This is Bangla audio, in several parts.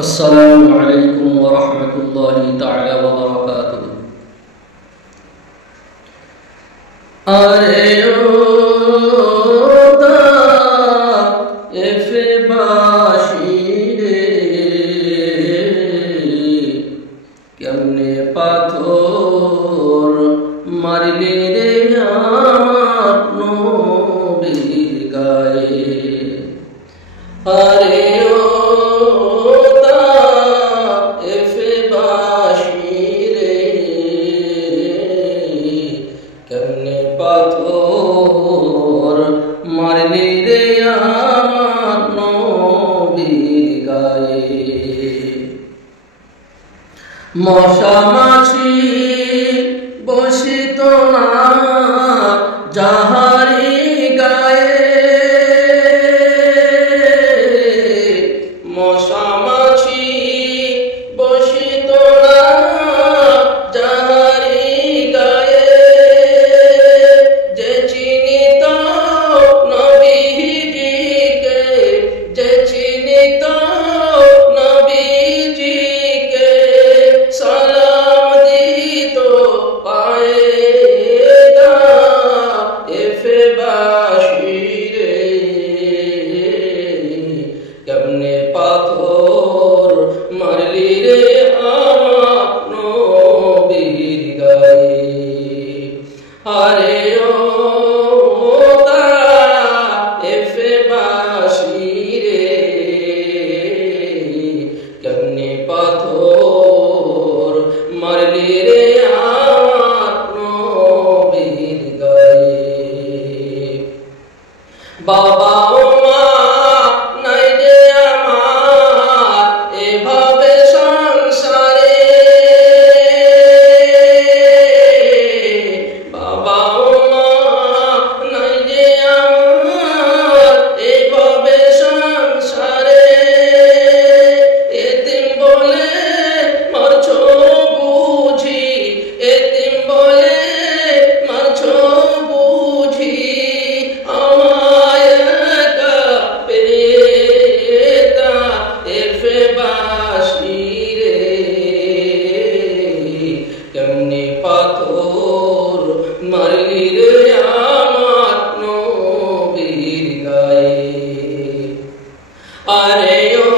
अस्सलामु अलैकुम व रहमतुल्लाहि तआला व बरकातुहू। अरे ओ ताइफ बाशिरे केमने पाथर मारले रे আমার নবীর গায়ে। अरे ओ ताइफ बाशिरे केमने पाथर मारले रे আমার নবীর গায়ে। মশা মাছি বসিত না যাহারি গায়ে, মশা মাছি বসিত না যাহারি গায়ে। যে চিনিত নবীজিকে, যে চিনিত নবীজিকে সালাম দিত পায়ে। তাইফ বাশিরে কেমনে পাথর মারলি রে আমার নবীর গায়ে। আরে ও তাইফ বাশিরে কেমনে পাথর মারলি রে আমার নবীর গায়ে। বাবা ও মা নাই যে আমার এভাবে সংসারে, বাবা ও মা নাই যে আমার এভাবে সংসারে। এতিম বলে মারছো বুঝি, এতিম বলে মারছো বুঝি, আমায় একা পেয়ে। তাইফ বাশিরে কেমনে পাথর মারলি রে আমার নবীর গায়ে। আরে ও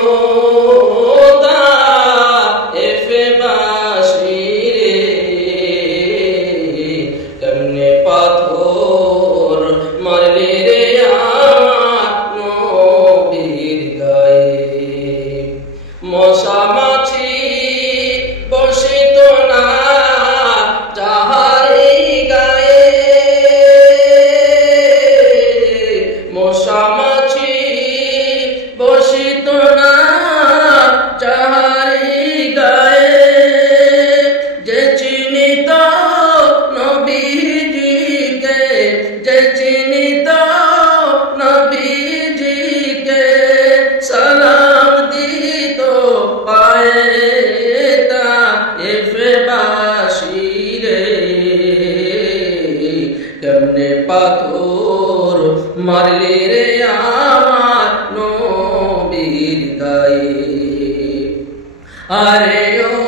তাইফ বাশিরে কেমনে পাথর মারলি রে আমার নবীর গায়ে। মশা মাছি বসিত না যাহারি গায়ে, মশা মাছি বসিত না যাহারি গায়ে। যে চিনিত নবীজিকে, যে চিনিত নবীজিকে সালাম দিত পায়ে। তাইফ বাশিরে কেমনে পাথর মারলি রে আমার নবীর গায়ে। আরে ও